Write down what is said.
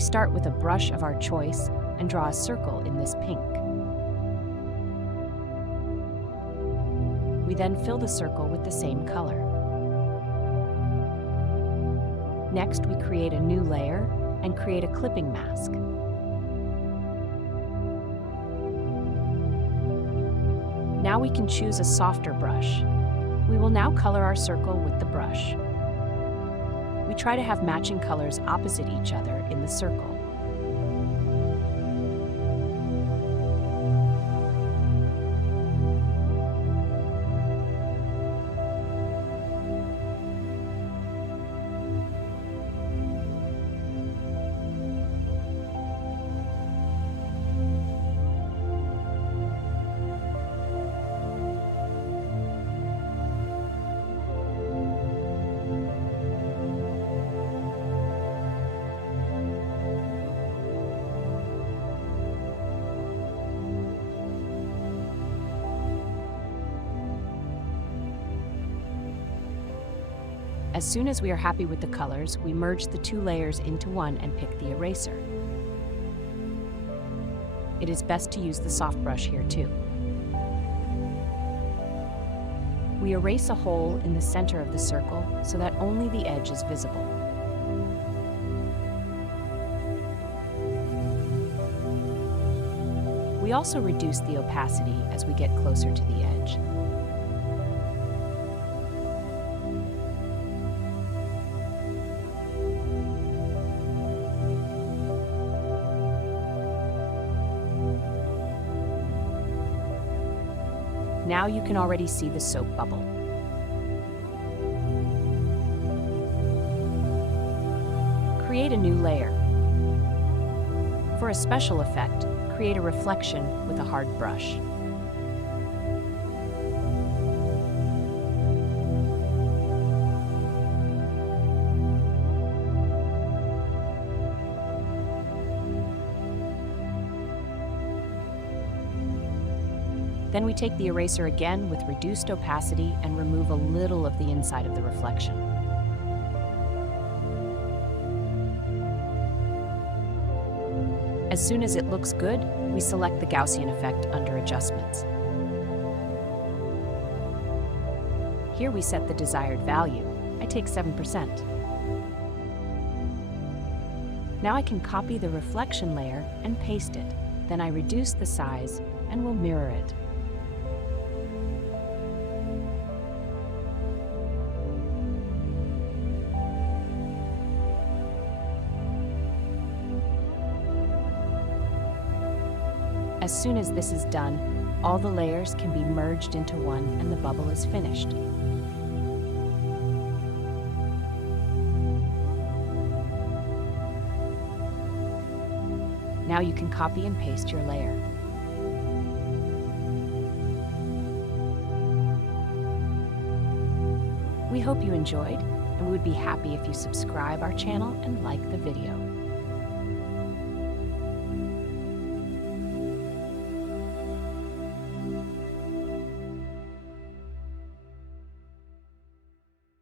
We start with a brush of our choice and draw a circle in this pink. We then fill the circle with the same color. Next, we create a new layer and create a clipping mask. Now we can choose a softer brush. We will now color our circle with the brush. We try to have matching colors opposite each other in the circle. As soon as we are happy with the colors, we merge the two layers into one and pick the eraser. It is best to use the soft brush here too. We erase a hole in the center of the circle so that only the edge is visible. We also reduce the opacity as we get closer to the edge. Now you can already see the soap bubble. Create a new layer. For a special effect, create a reflection with a hard brush. Then we take the eraser again with reduced opacity and remove a little of the inside of the reflection. As soon as it looks good, we select the Gaussian effect under Adjustments. Here we set the desired value. I take 7%. Now I can copy the reflection layer and paste it. Then I reduce the size and will mirror it. As soon as this is done, all the layers can be merged into one and the bubble is finished. Now you can copy and paste your layer. We hope you enjoyed, and we would be happy if you subscribe our channel and like the video.